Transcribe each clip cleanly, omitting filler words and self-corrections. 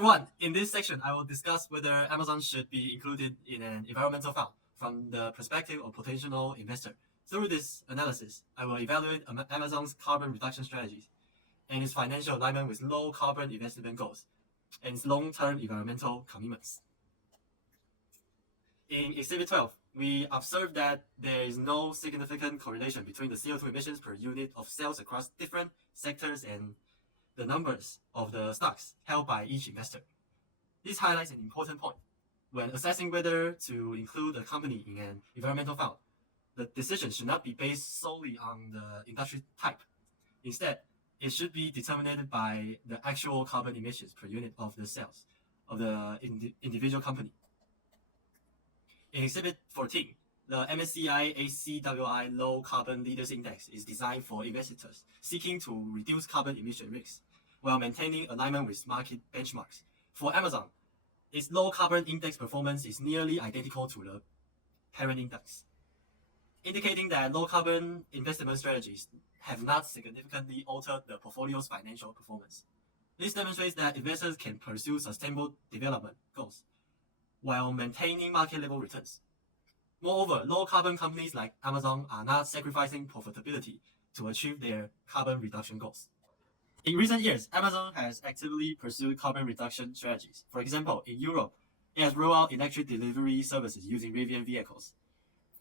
everyone, in this section I will discuss whether Amazon should be included in an environmental fund from the perspective of potential investor. Through this analysis, I will evaluate Amazon's carbon reduction strategies and its financial alignment with low carbon investment goals and its long-term environmental commitments. In Exhibit 12, we observed that there is no significant correlation between the CO2 emissions per unit of sales across different sectors and the numbers of the stocks held by each investor. This highlights an important point. When assessing whether to include a company in an environmental fund, the decision should not be based solely on the industry type. Instead, it should be determined by the actual carbon emissions per unit of the sales of the individual company. In Exhibit 14, the MSCI ACWI Low Carbon Leaders Index is designed for investors seeking to reduce carbon emission risks while maintaining alignment with market benchmarks. For Amazon, its low carbon index performance is nearly identical to the parent index, indicating that low carbon investment strategies have not significantly altered the portfolio's financial performance. This demonstrates that investors can pursue sustainable development goals while maintaining market level returns. Moreover, low carbon companies like Amazon are not sacrificing profitability to achieve their carbon reduction goals. In recent years, Amazon has actively pursued carbon reduction strategies. For example, in Europe, it has rolled out electric delivery services using Rivian vehicles.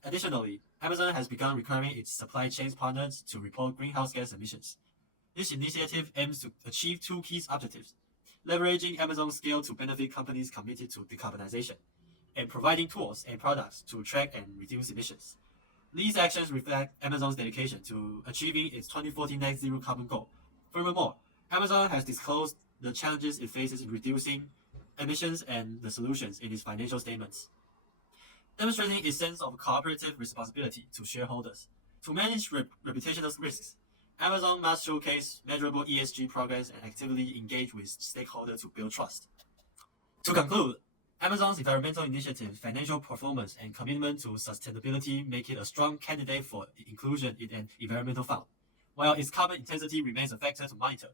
Additionally, Amazon has begun requiring its supply chain partners to report greenhouse gas emissions. This initiative aims to achieve two key objectives: leveraging Amazon's scale to benefit companies committed to decarbonization, and providing tools and products to track and reduce emissions. These actions reflect Amazon's dedication to achieving its 2040 net zero carbon goal. Furthermore, Amazon has disclosed the challenges it faces in reducing emissions and the solutions in its financial statements, demonstrating its sense of cooperative responsibility to shareholders. To manage reputational risks, Amazon must showcase measurable ESG progress and actively engage with stakeholders to build trust. To conclude, Amazon's environmental initiative, financial performance, and commitment to sustainability make it a strong candidate for inclusion in an environmental fund. While its carbon intensity remains a factor to monitor,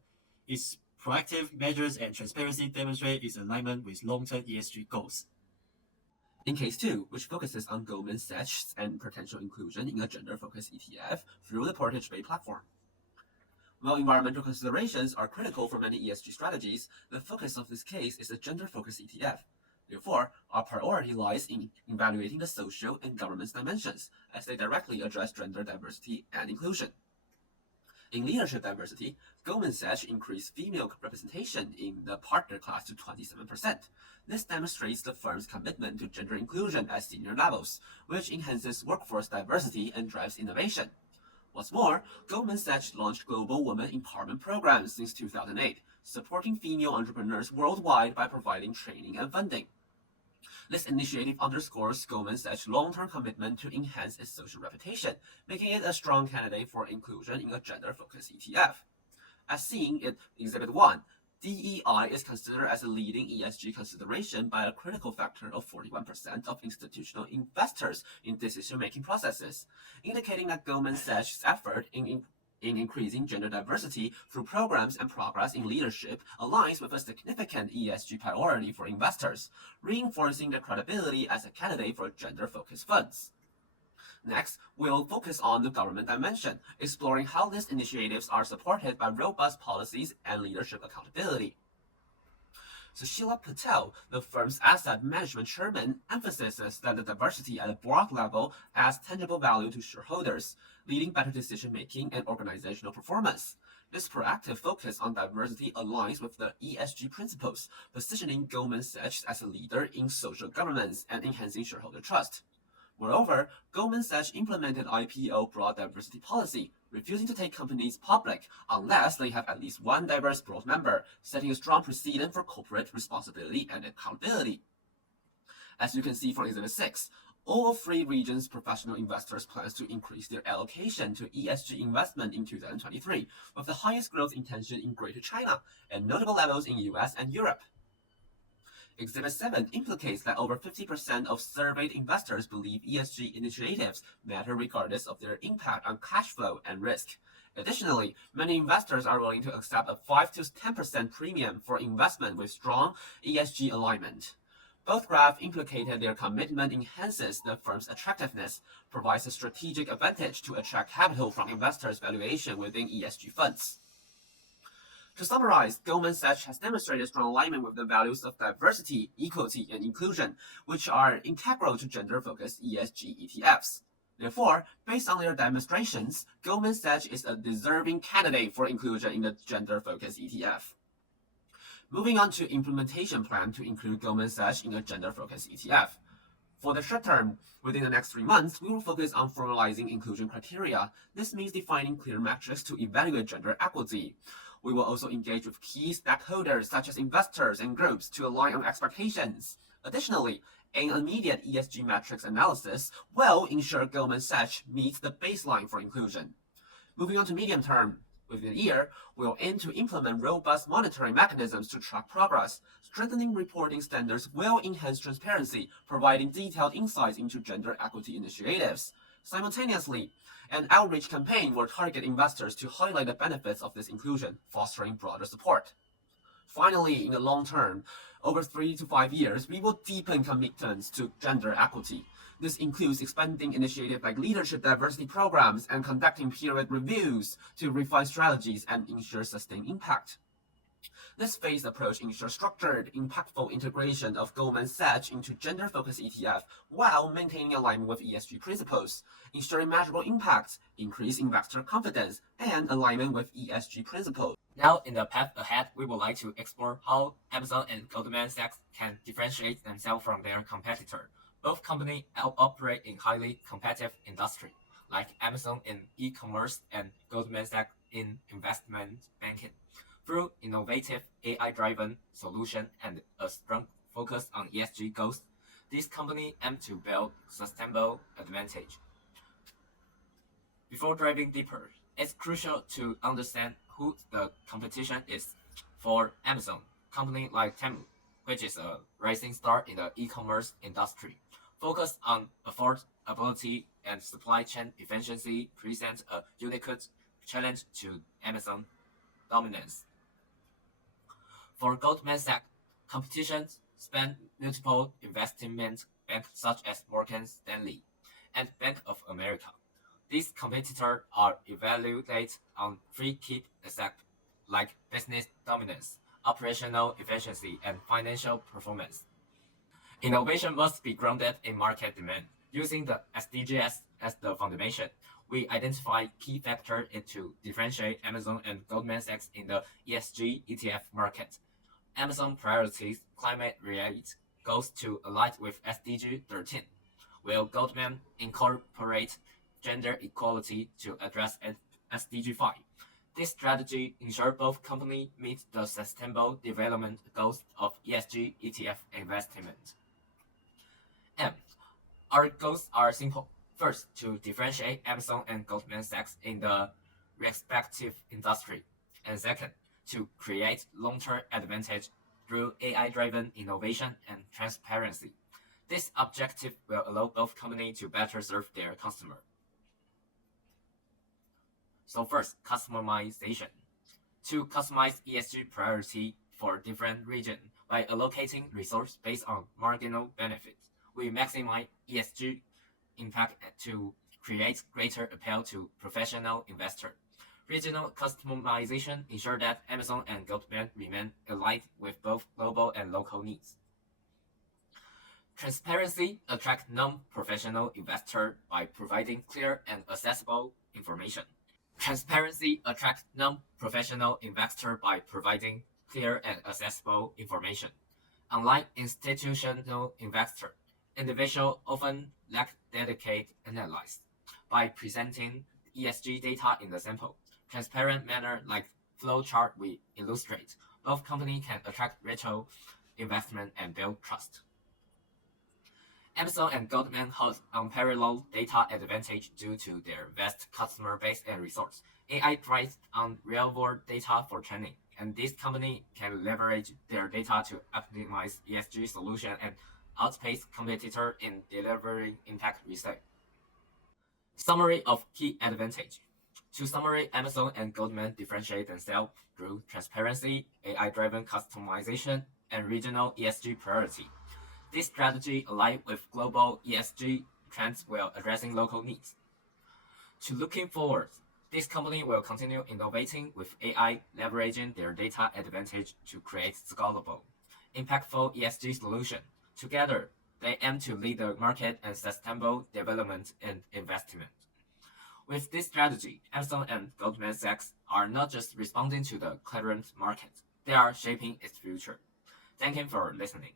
its proactive measures and transparency demonstrate its alignment with long-term ESG goals. In case 2, which focuses on Goldman Sachs and potential inclusion in a gender-focused ETF through the Portage Bay platform. While environmental considerations are critical for many ESG strategies, the focus of this case is a gender-focused ETF. Therefore, our priority lies in evaluating the social and governance dimensions, as they directly address gender diversity and inclusion. In leadership diversity, Goldman Sachs increased female representation in the partner class to 27%. This demonstrates the firm's commitment to gender inclusion at senior levels, which enhances workforce diversity and drives innovation. What's more, Goldman Sachs launched global women empowerment programs since 2008, supporting female entrepreneurs worldwide by providing training and funding. This initiative underscores Goldman Sachs' long-term commitment to enhance its social reputation, making it a strong candidate for inclusion in a gender-focused ETF. As seen in Exhibit 1, DEI is considered as a leading ESG consideration by a critical factor of 41% of institutional investors in decision-making processes, indicating that Goldman Sachs' effort in increasing gender diversity through programs and progress in leadership aligns with a significant ESG priority for investors, reinforcing their credibility as a candidate for gender-focused funds. Next, we'll focus on the government dimension, exploring how these initiatives are supported by robust policies and leadership accountability. Sushila Patel, the firm's asset management chairman, emphasizes that the diversity at the board level adds tangible value to shareholders, leading better decision-making and organizational performance. This proactive focus on diversity aligns with the ESG principles, positioning Goldman Sachs as a leader in social governance and enhancing shareholder trust. Moreover, Goldman Sachs implemented IPO broad diversity policy, refusing to take companies public unless they have at least one diverse board member, setting a strong precedent for corporate responsibility and accountability. As you can see from Exhibit 6, all 3 regions' professional investors plans to increase their allocation to ESG investment in 2023, with the highest growth intention in Greater China and notable levels in US and Europe. Exhibit 7 implicates that over 50% of surveyed investors believe ESG initiatives matter regardless of their impact on cash flow and risk. Additionally, many investors are willing to accept a 5 to 10% premium for investment with strong ESG alignment. Both graphs implicated their commitment enhances the firm's attractiveness, provides a strategic advantage to attract capital from investors' valuation within ESG funds. To summarize, Goldman Sachs has demonstrated strong alignment with the values of diversity, equity, and inclusion, which are integral to gender-focused ESG ETFs. Therefore, based on their demonstrations, Goldman Sachs is a deserving candidate for inclusion in the gender-focused ETF. Moving on to implementation plan to include Goldman Sachs in a gender-focused ETF. For the short term, within the next 3 months, we will focus on formalizing inclusion criteria. This means defining clear metrics to evaluate gender equity. We will also engage with key stakeholders such as investors and groups to align on expectations. Additionally, an immediate ESG metrics analysis will ensure Goldman Sachs meets the baseline for inclusion. Moving on to medium term, within a year, we will aim to implement robust monitoring mechanisms to track progress. Strengthening reporting standards will enhance transparency, providing detailed insights into gender equity initiatives. Simultaneously, an outreach campaign will target investors to highlight the benefits of this inclusion, fostering broader support. Finally, in the long term, over 3 to 5 years, we will deepen commitments to gender equity. This includes expanding initiatives like leadership diversity programs and conducting period reviews to refine strategies and ensure sustained impact. This phased approach ensures structured, impactful integration of Goldman Sachs into gender-focused ETF while maintaining alignment with ESG principles, ensuring measurable impact, increased investor confidence, and alignment with ESG principles. Now, in the path ahead, we would like to explore how Amazon and Goldman Sachs can differentiate themselves from their competitor. Both companies operate in highly competitive industry, like Amazon in e-commerce and Goldman Sachs in investment banking. Through innovative AI-driven solution and a strong focus on ESG goals, these companies aim to build sustainable advantage. Before diving deeper, it's crucial to understand who the competition is. For Amazon, company like Temu, which is a rising star in the e-commerce industry, focus on affordability and supply chain efficiency presents a unique challenge to Amazon dominance. For Goldman Sachs, competition span multiple investment banks such as Morgan Stanley and Bank of America. These competitors are evaluated on 3 key aspects like business dominance, operational efficiency, and financial performance. Innovation must be grounded in market demand. Using the SDGs as the foundation, we identify key factors to differentiate Amazon and Goldman Sachs in the ESG ETF market. Amazon priorities climate-related goals to align with SDG 13, while Goldman incorporate gender equality to address SDG 5. This strategy ensures both companies meet the sustainable development goals of ESG ETF investment. And our goals are simple. First, to differentiate Amazon and Goldman Sachs in the respective industry. And second, to create long-term advantage through AI-driven innovation and transparency. This objective will allow both companies to better serve their customer. So first, customization. To customize ESG priority for different regions by allocating resources based on marginal benefits, we maximize ESG impact to create greater appeal to professional investors. Regional customization ensures that Amazon and Goldman remain aligned with both global and local needs. Transparency attracts non-professional investors by providing clear and accessible information. Transparency attracts non-professional investors by providing clear and accessible information. Unlike institutional investors, individuals often lack dedicated analysis. By presenting ESG data in the simple, transparent manner like flow chart we illustrate, both companies can attract retail investment and build trust. Amazon and Goldman hold unparalleled data advantage due to their vast customer base and resource. AI thrives on real-world data for training, and this company can leverage their data to optimize ESG solutions and outpace competitors in delivering impact research. Summary of key advantage. To summary, Amazon and Goldman differentiate themselves through transparency, AI-driven customization, and regional ESG priority. This strategy aligns with global ESG trends while addressing local needs. To looking forward, this company will continue innovating with AI, leveraging their data advantage to create scalable, impactful ESG solutions. Together, they aim to lead the market and sustainable development and investment. With this strategy, Amazon and Goldman Sachs are not just responding to the current market, they are shaping its future. Thank you for listening.